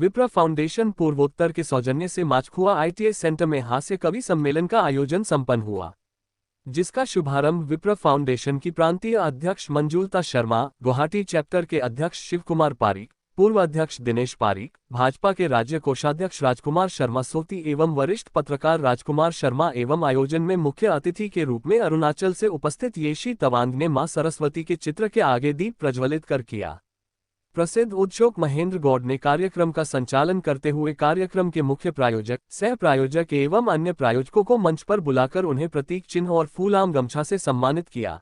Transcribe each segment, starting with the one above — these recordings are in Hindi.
विप्रा फाउंडेशन पूर्वोत्तर के सौजन्य से माचखुआ आईटीआई सेंटर में हास्य कवि सम्मेलन का आयोजन संपन्न हुआ, जिसका शुभारंभ विप्रा फाउंडेशन की प्रांतीय अध्यक्ष मंजुलता शर्मा, गुवाहाटी चैप्टर के अध्यक्ष शिव कुमार पारीक, पूर्व अध्यक्ष दिनेश पारीक, भाजपा के राज्य कोषाध्यक्ष राजकुमार शर्मा सोती एवं वरिष्ठ पत्रकार राजकुमार शर्मा एवं आयोजन में मुख्य अतिथि के रूप में अरुणाचल से उपस्थित येशी तवांग ने मां सरस्वती के चित्र के आगे दीप प्रज्वलित कर किया। प्रसिद्ध उद्योग महेंद्र गौड़ ने कार्यक्रम का संचालन करते हुए कार्यक्रम के मुख्य प्रायोजक, सह प्रायोजक एवं अन्य प्रायोजकों को मंच पर बुलाकर उन्हें प्रतीक चिन्ह और फूलाम गमछा से सम्मानित किया।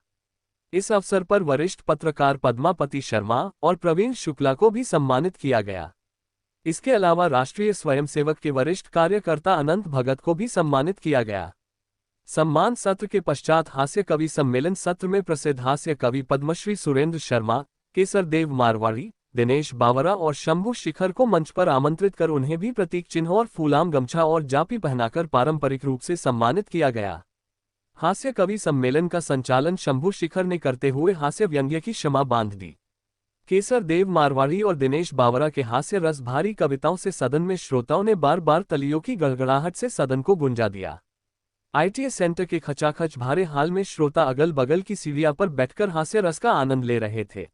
इस अवसर पर वरिष्ठ पत्रकार पद्मापति शर्मा और प्रवीण शुक्ला को भी सम्मानित किया गया। इसके अलावा राष्ट्रीय स्वयंसेवक के वरिष्ठ कार्यकर्ता अनंत भगत को भी सम्मानित किया गया। सम्मान सत्र के पश्चात हास्य कवि सम्मेलन सत्र में प्रसिद्ध हास्य कवि पद्मश्री सुरेंद्र शर्मा, केसर देव मारवाड़ी, दिनेश बावरा और शंभू शिखर को मंच पर आमंत्रित कर उन्हें भी प्रतीक चिन्ह और फूलाम गमछा और जापी पहनाकर पारंपरिक रूप से सम्मानित किया गया। हास्य कवि सम्मेलन का संचालन शंभू शिखर ने करते हुए हास्य व्यंग्य की क्षमा बांध दी। केसर देव मारवाड़ी और दिनेश बावरा के हास्य रस भारी कविताओं से सदन में श्रोताओं ने बार बार तलियों की गड़गड़ाहट से सदन को गुंजा दिया। आईटीआई सेंटर के खचाखच भरे हाल में श्रोता अगल बगल की सीढ़ियां पर बैठकर हास्य रस का आनंद ले रहे थे।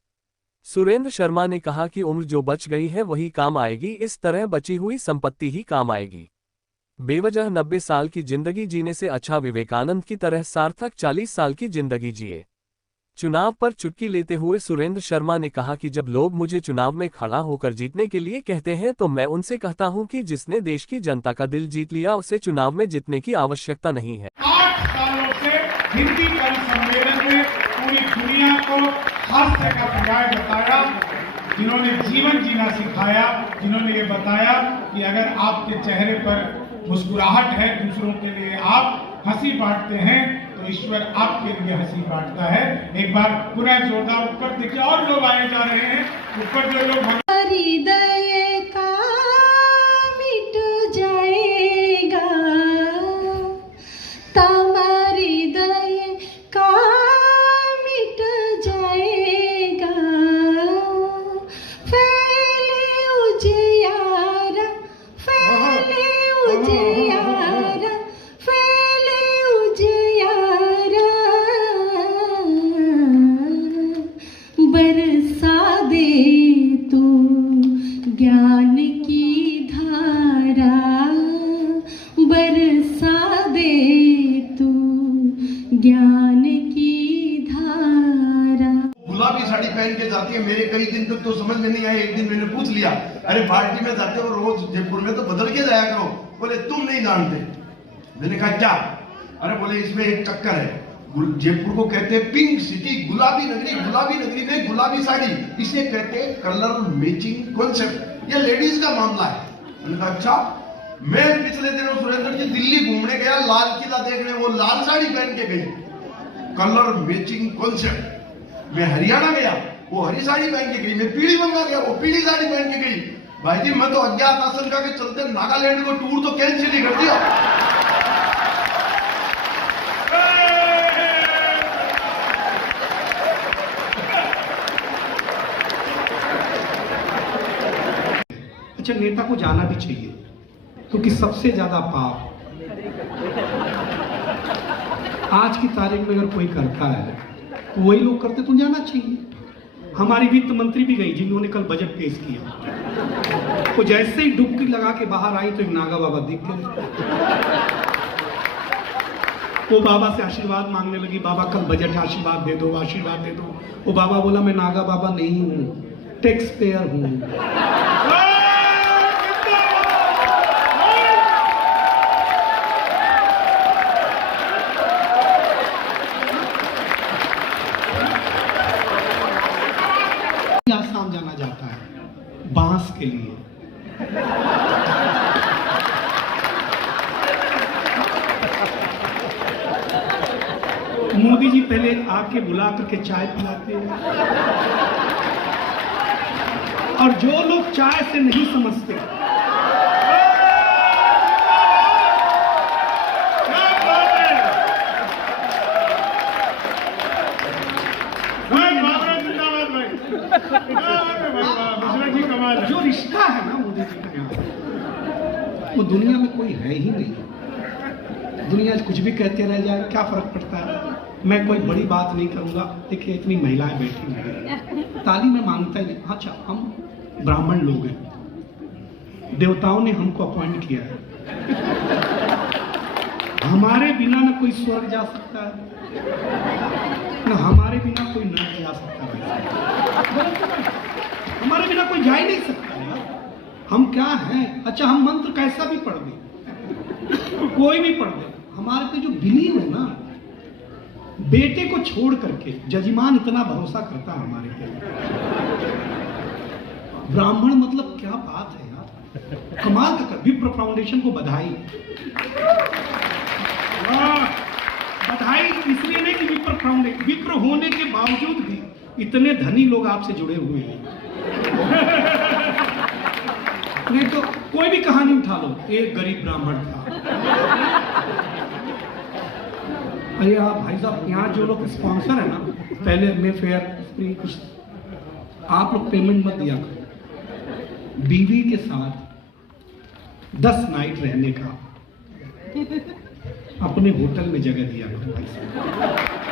सुरेंद्र शर्मा ने कहा कि उम्र जो बच गई है वही काम आएगी, इस तरह बची हुई संपत्ति ही काम आएगी। बेवजह 90 साल की जिंदगी जीने से अच्छा विवेकानंद की तरह सार्थक 40 साल की जिंदगी जिए। चुनाव पर चुटकी लेते हुए सुरेंद्र शर्मा ने कहा कि जब लोग मुझे चुनाव में खड़ा होकर जीतने के लिए कहते हैं तो मैं उनसे कहता हूं कि जिसने देश की जनता का दिल जीत लिया उसे चुनाव में जीतने की आवश्यकता नहीं है। 8 सालों से हिंदी कवि सम्मेलन में पूरी दुनिया को हास्य का पर्याय बताया, जिन्होंने जीवन जीना सिखाया, जिन्होंने ये बताया कि अगर आपके चेहरे पर मुस्कुराहट है, दूसरों के लिए आप हंसी बांटते हैं तो ईश्वर आपके लिए हंसी बांटता है। एक बार पुनः जोरदार ऊपर देखिए, और लोग आए जा रहे हैं ऊपर, जो लोग हृदय का मिट जाएगा, तुम्हारी हृदय का मिट जाएगा, फैले उजियारा, फैले उजियारा, फैले उजियारा, बरसा दे तू ज्ञान की धारा, बरसा दे तू ज्ञान की धारा। गुलाबी साड़ी पहन के जाती है, मेरे कई दिन तक तो समझ में नहीं आया। एक दिन मैंने पूछ लिया, अरे पार्टी में जाते हो रोज जयपुर में तो बदल के जाया करो। बोले तुम नहीं जानते। मैंने कहा क्या? अरे बोले इसमें एक चक्कर है, जयपुर को कहते हैं पिंक सिटी, गुलाबी नगरी। गुलाबी नगरी में गुलाबी साड़ी, इसे कहते हैं कलर मैचिंग कॉन्सेप्ट। ये लेडीज का मामला है। मैंने कहा अच्छा। मैं पिछले दिनों सुरेंद्र जी दिल्ली घूमने गया, लाल किला देखने, वो लाल साड़ी पहन के गई, कलर मैचिंग कॉन्सेप्ट। मैं हरियाणा गया, वो हरी साड़ी पहन के गई। मैं पीली बंगा गया, वो पीली साड़ी पहन के गई। भाई जी मैं तो अज्ञात आशंका के चलते नागालैंड को टूर तो कैंसिल ही कर दिया। अच्छा, नेता को जाना भी चाहिए क्योंकि सबसे ज्यादा पाप आज की तारीख में अगर कोई करता है तो वही लोग करते, तो जाना चाहिए। हमारी वित्त मंत्री भी गई जिन्होंने कल बजट पेश किया, तो जैसे ही डुबकी लगा के बाहर आई तो एक नागा बाबा दिख गए। वो बाबा से आशीर्वाद मांगने लगी, बाबा कल बजट आशीर्वाद दे दो, आशीर्वाद दे दो। वो बाबा बोला मैं नागा बाबा नहीं हूँ, टैक्स पेयर हूँ। आसाम जाना जाता है बांस के लिए। मोदी जी पहले आके बुला करके चाय पिलाते हैं, और जो लोग चाय से नहीं समझते जो रिश्ता है ना मोदी जी का यहाँ। वो दुनिया में कोई है ही नहीं। दुनिया कुछ भी कहते रह जाए, क्या फर्क पड़ता है। मैं कोई बड़ी बात नहीं करूँगा। देखिए इतनी महिलाएं बैठी हुई हैं, ताली में मांगता ही नहीं। अच्छा, हम ब्राह्मण लोग हैं, देवताओं ने हमको अपॉइंट किया है, हमारे बिना न कोई स्वर्ग जा सकता है, न हमारे बिना कोई नरक जा सकता है। हमारे बिना कोई जा ही नहीं सकता है। हम क्या हैं? अच्छा, हम मंत्र कैसा भी पढ़ दें, कोई भी पढ़ दे, हमारे पे जो बिलीव है ना, बेटे को छोड़ करके जजमान इतना भरोसा करता है हमारे पे। ब्राह्मण मतलब क्या बात है यार, कमाल का। विप्र फाउंडेशन को बधाई। बधाई इसलिए नहीं कि विप्र फाउंडेशन, विप्र होने के बावजूद भी इतने धनी लोग आपसे जुड़े हुए हैं। नहीं तो कोई भी कहानी उठा लो, एक गरीब ब्राह्मण था। अरे आप भाई साहब, यहाँ जो लोग स्पॉन्सर है ना, पहले मे फेयर फ्री कुछ आप लोग पेमेंट मत दिया करो। बीवी के साथ 10 नाइट रहने का अपने होटल में जगह दिया करो भाई साहब।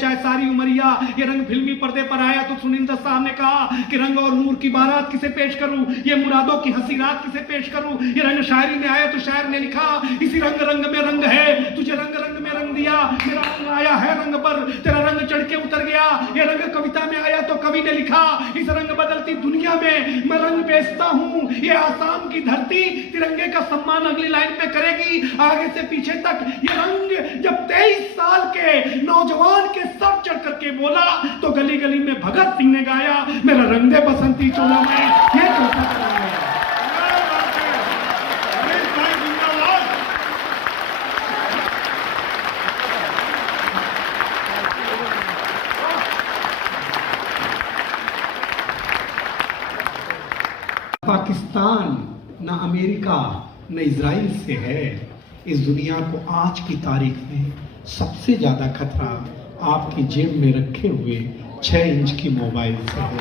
चाहे सारी उमरिया ये रंग फिल्मी पर्दे पर आया तो सुनिंदर साहब ने कहा कि रंग और नूर की बारात किसे पेश करूं, ये मुरादों की हंसी रात किसे पेश करूं। ये रंग शायरी में आया तो शायर ने लिखा, इसी रंग रंग में रंग है, तुझे रंग रंग में रंग दिया, मेरा रंग आया है रंग पर, तेरा रंग चढ़ के उतर गया। ये रंग कविता में आया तो कवि ने लिखा, इस रंग बदलती दुनिया में मैं रंग बेचता हूं। ये आसाम की धरती तिरंगे का सम्मान अगली लाइन पे करेगी, आगे से पीछे तक। ये रंग जब 23 साल के नौजवान के सर चढ़ करके बोला तो गली गली में भगत सिंह ने गाया, मेरा रंग दे बसंती चोला में। ये पाकिस्तान न अमेरिका न इजराइल से है। इस दुनिया को आज की तारीख में सबसे ज्यादा खतरा आपकी जेब में रखे हुए 6 इंच की मोबाइल से है।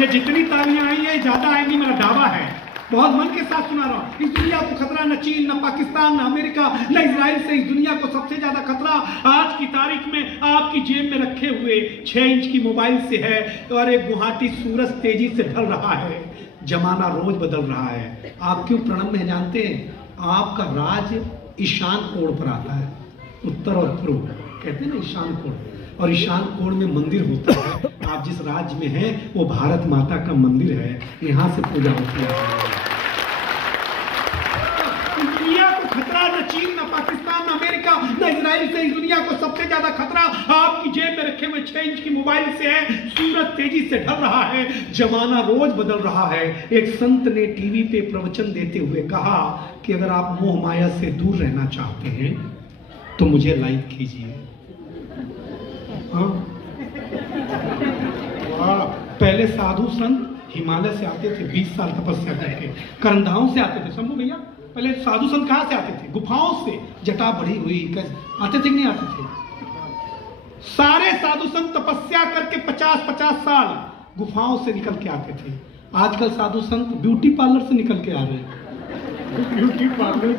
ये जितनी तालियां आई है ज्यादा आएंगी, मेरा दावा है, बहुत मन के साथ सुना रहा हूं। इस दुनिया को खतरा न चीन न पाकिस्तान न अमेरिका न इजराइल से, इस दुनिया को सबसे ज्यादा खतरा आज की तारीख में आपकी जेब में रखे हुए 6 इंच की मोबाइल से है। और एक गुवाहाटी सूरज तेजी से ढल रहा है, जमाना रोज बदल रहा है। आप क्यों प्रणब में जानते हैं? आपका राज ईशान कोण पर आता है, उत्तर और पूर्व कहते हैं ना ईशान कोण, और ईशान कोण में मंदिर होता है। आप जिस राज्य में हैं वो भारत माता का मंदिर है, यहाँ से पूजा होती है। दुनिया को खतरा न चीन न पाकिस्तान न अमेरिका न इजराइल से, इस दुनिया को सबसे ज्यादा खतरा आपकी जेब में रखे हुए 6 इंच की मोबाइल से है। सूरज तेजी से ढल रहा है, जमाना रोज बदल रहा है। एक संत ने टीवी पे प्रवचन देते हुए कहा कि अगर आप मोह माया से दूर रहना चाहते हैं तो मुझे लाइक कीजिए। हाँ? पहले साधु संत हिमालय से आते थे, 20 साल तपस्या करके, करंधाओं से आते थे। समझो भैया, पहले साधु संत कहां से आते थे? गुफाओं से, जटा बढ़ी हुई आते थे कि नहीं आते थे? सारे साधु संत तपस्या करके 50-50 साल गुफाओं से निकल के आते थे। आजकल साधु संत ब्यूटी पार्लर से निकल के आ रहे हैं। ब्यूटी पार्लर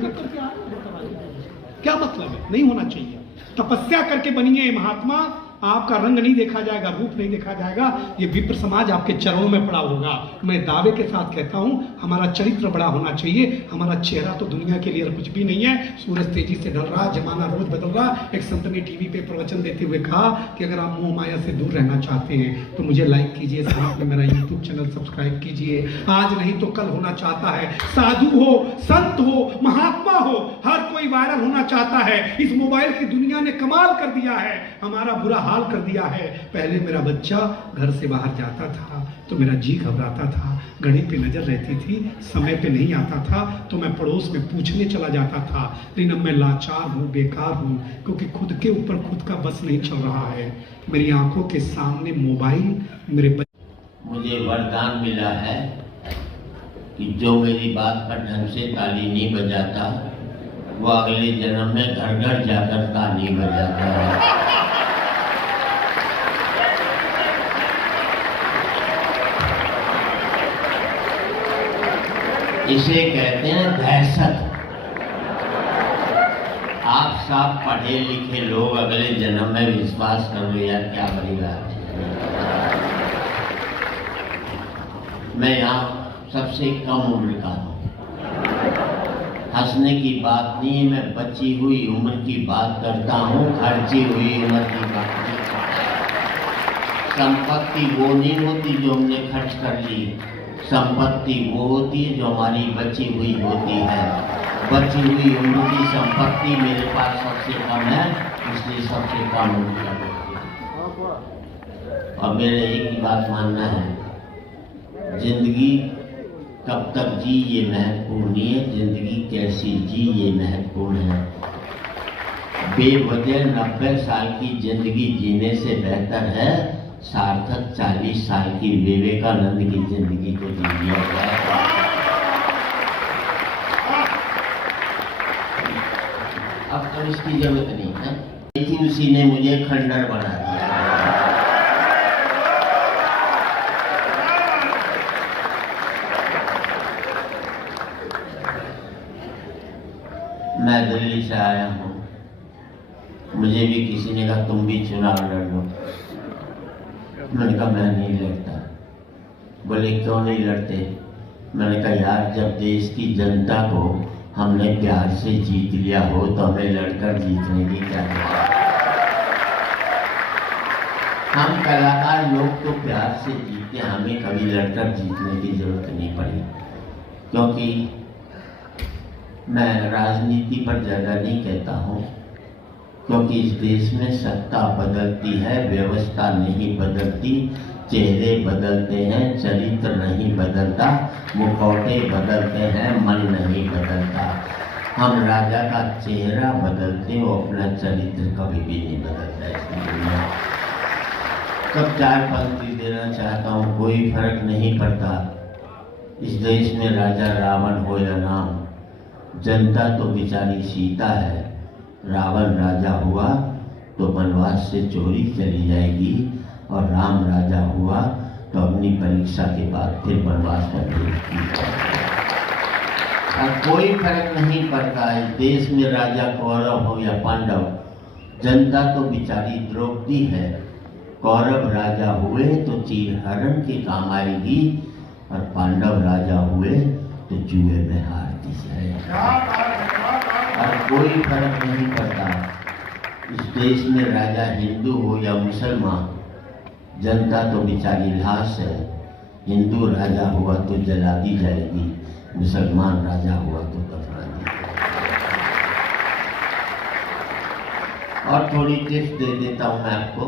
क्या मतलब है? नहीं होना चाहिए। तपस्या करके बनिए महात्मा, आपका रंग नहीं देखा जाएगा, रूप नहीं देखा जाएगा, ये विप्र समाज आपके चरणों में पड़ा होगा। मैं दावे के साथ कहता हूं, हमारा चरित्र बड़ा होना चाहिए। हमारा चेहरा तो दुनिया के लिए कुछ भी नहीं है। सूरज तेजी से ढल रहा, जमाना रोज बदल रहा। एक संत ने टीवी पे प्रवचन देते हुए कहा कि अगर आप मोह माया से दूर रहना चाहते हैं तो मुझे लाइक कीजिए, साथ में मेरा यूट्यूब चैनल सब्सक्राइब कीजिए। आज नहीं तो कल होना चाहता है। साधु हो, संत हो, महात्मा हो, हर कोई वायरल होना चाहता है। इस मोबाइल की दुनिया ने कमाल कर दिया है, हमारा बुरा हाल कर दिया है। पहले मेरा बच्चा घर से बाहर जाता था तो मेरा जी घबराता था, घड़ी पे नजर रहती थी, समय पे नहीं आता था तो मैं पड़ोस में पूछने चला जाता था। लेकिन अब मैं लाचार हूँ, बेकार हूँ, क्योंकि खुद के ऊपर खुद का बस नहीं चल रहा है। मेरी आंखों के सामने मोबाइल मेरे मुझे वरदान मिला है कि जो मेरी बात पर ढंग से ताली नहीं बजाता वो अगले जन्म में घर घर जाकर ताली बजाता है। इसे कहते हैं दहशत। आप सब पढ़े लिखे लोग अगले जन्म में विश्वास कर लो यार, क्या बड़ी बात है। मैं यहाँ सबसे कम उम्र का हूँ। हंसने की बात नहीं है, मैं बची हुई उम्र की बात करता हूँ, खर्ची हुई उम्र की बात नहीं करता। संपत्ति वो नहीं होती जो हमने खर्च कर ली, संपत्ति वो होती है जो हमारी बची हुई होती है। बची हुई उम्र की संपत्ति मेरे पास सबसे कम है, इसलिए सबसे कम उम्र का। और मेरे एक ही बात मानना है, जिंदगी कब तक जी ये महत्वपूर्ण नहीं है, जिंदगी कैसी जी ये महत्वपूर्ण है। बेवजह 90 साल की जिंदगी जीने से बेहतर है सार्थक 40 साल की विवेकानंद की जिंदगी को जी लिया जाए। अब तो इसकी जरूरत नहीं है, लेकिन उसी ने मुझे खंडर बना दिया। मैं दिल्ली से आया हूँ, मुझे भी किसी ने कहा तुम भी चुनाव लड़ लो। मैंने कहा मैं नहीं लड़ता। बोले क्यों नहीं लड़ते? मैंने कहा यार जब देश की जनता को हमने प्यार से जीत लिया हो तो हमें लड़कर जीतने की क्या जरूरत? हम कलाकार लोग तो प्यार से जीते, हमें कभी लड़कर जीतने की जरूरत नहीं पड़ी। क्योंकि मैं राजनीति पर ज़्यादा नहीं कहता हूँ, क्योंकि इस देश में सत्ता बदलती है, व्यवस्था नहीं बदलती। चेहरे बदलते हैं, चरित्र नहीं बदलता। मुखौटे बदलते हैं, मन नहीं बदलता। हम राजा का चेहरा बदलते हो, अपना चरित्र कभी भी नहीं बदलता इसकी दुनिया। कब 4 पंक्ति देना चाहता हूँ, कोई फर्क नहीं पड़ता इस देश में राजा रावण हो या राम। जनता तो बेचारी सीता है, रावण राजा हुआ तो वनवास से चोरी चली जाएगी, और राम राजा हुआ तो अपनी परीक्षा के बाद फिर वनवास पर भेजेगी। और कोई फर्क नहीं पड़ता इस देश में राजा कौरव हो या पांडव, जनता तो बेचारी द्रौपदी है। कौरव राजा हुए तो चीरहरण के काम आएगी, और पांडव राजा हुए तो जुए में हारती है। और कोई फर्क नहीं पड़ता इस देश में राजा हिंदू हो या मुसलमान, जनता तो बेचारी लाश है। हिंदू राजा हुआ तो जला दी जाएगी, मुसलमान राजा हुआ तो दफना दी जाएगी। और थोड़ी टिप्स दे देता हूँ मैं आपको।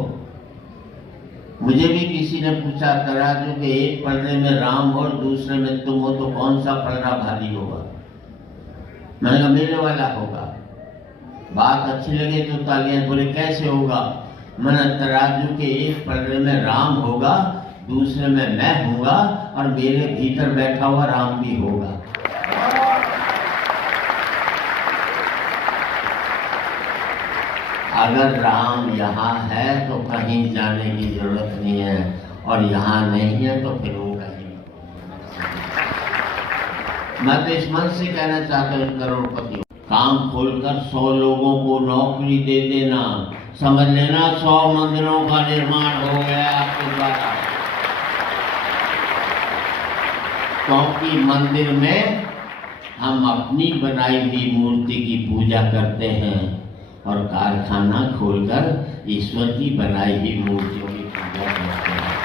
मुझे भी किसी ने पूछा तराजू के एक पलड़े में राम हो और दूसरे में तुम हो तो कौन सा पलड़ा भारी होगा? मैंने कहा मेरे वाला होगा। बात अच्छी लगे तो तालियां। बोले कैसे होगा? मैंने तराजू के एक पलड़े में राम होगा, दूसरे में मैं होगा, और मेरे भीतर बैठा हुआ राम भी होगा। अगर राम यहाँ है तो कहीं जाने की जरूरत नहीं है, और यहाँ नहीं है तो फिर वो कहीं। मैं तो इस मन से कहना चाहता हूँ करोड़पति, काम खोलकर 100 लोगों को नौकरी दे देना, समझ लेना 100 मंदिरों का निर्माण हो गया आपके द्वारा। क्योंकि मंदिर में हम अपनी बनाई हुई मूर्ति की पूजा करते हैं, और कारखाना खोलकर ईश्वर की बनाई हुई मूर्तियों की पूजा करते हैं।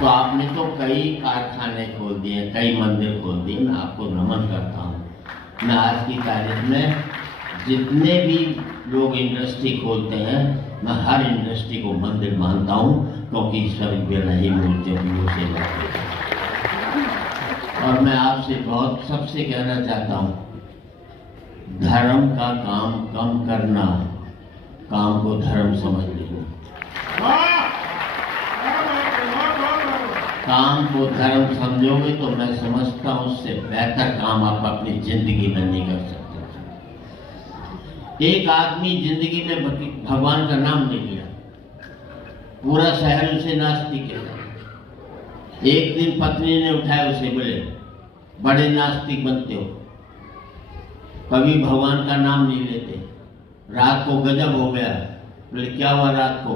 तो आपने तो कई कारखाने खोल दिए, कई मंदिर खोल दिए, मैं आपको नमन करता हूँ। मैं आज की तारीख में जितने भी लोग इंडस्ट्री खोलते हैं, मैं हर इंडस्ट्री को मंदिर मानता हूँ, क्योंकि ईश्वर की बनाई मूर्तियों की सेवा करते हैं। और मैं आपसे बहुत सबसे कहना चाहता हूँ, धर्म का काम कम करना, काम को धर्म समझ लेना। काम को धर्म समझोगे तो मैं समझता हूँ उससे बेहतर काम आप अपनी जिंदगी में नहीं कर सकते। एक आदमी जिंदगी में भगवान का नाम नहीं लिया, पूरा शहर उसे नास्तिक कहता है। एक दिन पत्नी ने उठाया उसे, बोले बड़े नास्तिक बनते हो, कभी भगवान का नाम नहीं लेते। रात को गजब हो गया। बोले क्या हुआ रात को?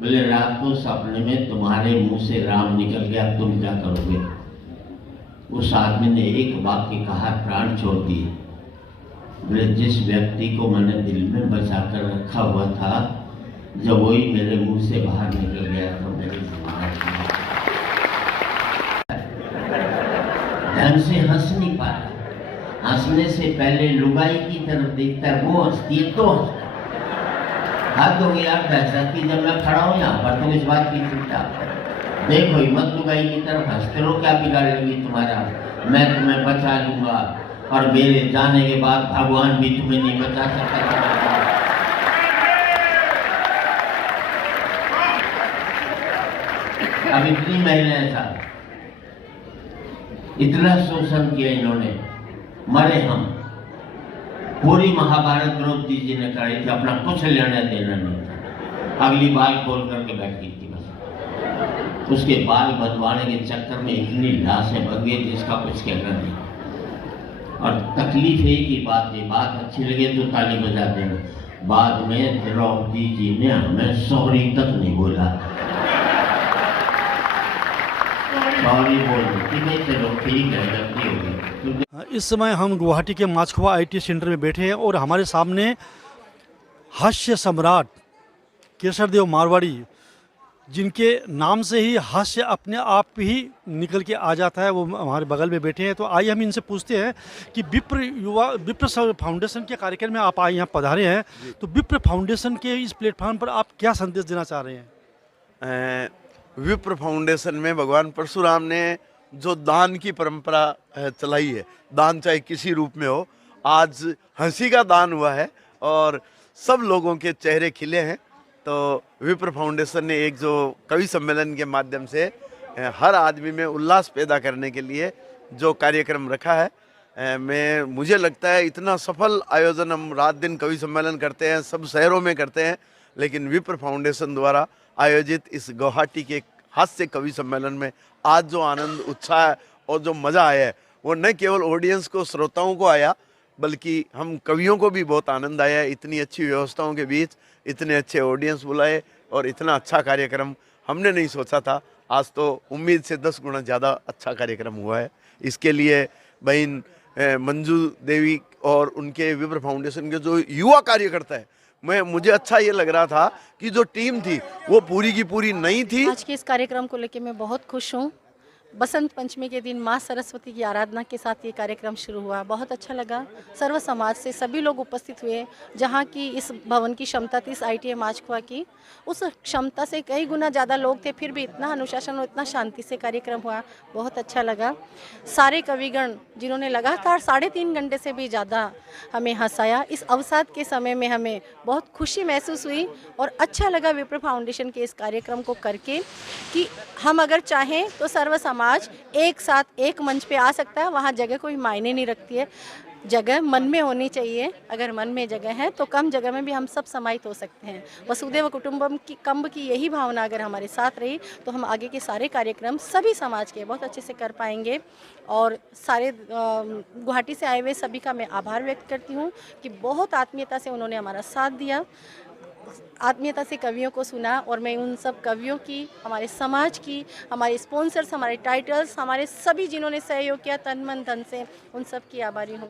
बोले रात को सपने में तुम्हारे मुंह से राम निकल गया, तुम क्या करोगे? उस आदमी ने एक वाक्य कहा, प्राण छोड़ दिए। बोले जिस व्यक्ति को मैंने दिल में बचा कर रखा हुआ था, जब वही मेरे मुंह से बाहर निकल गया तो मेरी ढंग से हंस नहीं पाता। हंसने से पहले लुगाई की तरफ देखता है, वो हंसती है तो हद हो गई यार दहशत की। जब मैं खड़ा हूँ यहाँ पर तुम इस बात की चिंता देखो ही मत, लुगाई की तरफ हंसते रहो, क्या बिगाड़ लेगी तुम्हारा? मैं तुम्हें बचा लूंगा और मेरे जाने के बाद भगवान भी तुम्हें नहीं बचा सकता। अब इतनी महिलाएं साहब, इतना शोषण किया इन्होंने, मरे हम। पूरी महाभारत द्रौपदी जी ने कराई थी, अपना कुछ लेना देना नहीं था। अगली बाल खोल करके बैठी थी बस। उसके बाल बदवाने के चक्कर में इतनी लाशें बन गई जिसका कुछ कहना नहीं। और तकलीफ एक ही बात है, बात अच्छी लगे तो ताली बजा देना। बाद में द्रौपदी जी ने हमें सॉरी तक नहीं बोला। सॉरी बोल चलो ठीक है, गलती हो गई। इस समय हम गुवाहाटी के माछखुआ आईटी सेंटर में बैठे हैं और हमारे सामने हास्य सम्राट केशरदेव मारवाड़ी, जिनके नाम से ही हास्य अपने आप ही निकल के आ जाता है, वो हमारे बगल में बैठे हैं। तो आइए हम इनसे पूछते हैं कि विप्र फाउंडेशन के कार्यक्रम में आप आए यहाँ पधारे हैं, तो विप्र फाउंडेशन के इस प्लेटफॉर्म पर आप क्या संदेश देना चाह रहे हैं? विप्र फाउंडेशन में भगवान परशुराम ने जो दान की परंपरा चलाई है, दान चाहे किसी रूप में हो, आज हंसी का दान हुआ है और सब लोगों के चेहरे खिले हैं। तो विप्र फाउंडेशन ने एक जो कवि सम्मेलन के माध्यम से हर आदमी में उल्लास पैदा करने के लिए जो कार्यक्रम रखा है, मुझे लगता है इतना सफल आयोजन हम रात दिन कवि सम्मेलन करते हैं, सब शहरों में करते हैं, लेकिन विप्र फाउंडेशन द्वारा आयोजित इस गुवाहाटी के हास्य कवि सम्मेलन में आज जो आनंद, उत्साह और जो मज़ा आया है, वो न केवल ऑडियंस को, श्रोताओं को आया, बल्कि हम कवियों को भी बहुत आनंद आया। इतनी अच्छी व्यवस्थाओं के बीच इतने अच्छे ऑडियंस बुलाए और इतना अच्छा कार्यक्रम हमने नहीं सोचा था। आज तो उम्मीद से 10 गुना ज़्यादा अच्छा कार्यक्रम हुआ है। इसके लिए बहन मंजू देवी और उनके विप्र फाउंडेशन के जो युवा कार्यकर्ता है, मुझे अच्छा ये लग रहा था कि जो टीम थी वो पूरी की पूरी नई थी। आज के इस कार्यक्रम को लेकर मैं बहुत खुश हूँ। बसंत पंचमी के दिन माँ सरस्वती की आराधना के साथ ये कार्यक्रम शुरू हुआ, बहुत अच्छा लगा। सर्व समाज से सभी लोग उपस्थित हुए। जहाँ की इस भवन की क्षमता थी, इस ITI माछखुआ की, उस क्षमता से कई गुना ज़्यादा लोग थे, फिर भी इतना अनुशासन और इतना शांति से कार्यक्रम हुआ, बहुत अच्छा लगा। सारे कविगण जिन्होंने लगातार 3.5 घंटे से भी ज़्यादा हमें हंसाया, इस अवसाद के समय में हमें बहुत खुशी महसूस हुई और अच्छा लगा विप्र फाउंडेशन के इस कार्यक्रम को करके कि हम अगर चाहें तो सर्व समाज एक साथ एक मंच पे आ सकता है। वहाँ जगह कोई मायने नहीं रखती है, जगह मन में होनी चाहिए। अगर मन में जगह है तो कम जगह में भी हम सब समाहित हो सकते हैं। वसुदेव कुटुंबम की कम्ब की यही भावना अगर हमारे साथ रही तो हम आगे के सारे कार्यक्रम सभी समाज के बहुत अच्छे से कर पाएंगे। और सारे गुवाहाटी से आए हुए सभी का मैं आभार व्यक्त करती हूँ कि बहुत आत्मीयता से उन्होंने हमारा साथ दिया, आत्मीयता से कवियों को सुना। और मैं उन सब कवियों की, हमारे समाज की, हमारे स्पॉन्सर्स, हमारे टाइटल्स, हमारे सभी जिन्होंने सहयोग किया तन मन धन से, उन सब की आभारी हूँ।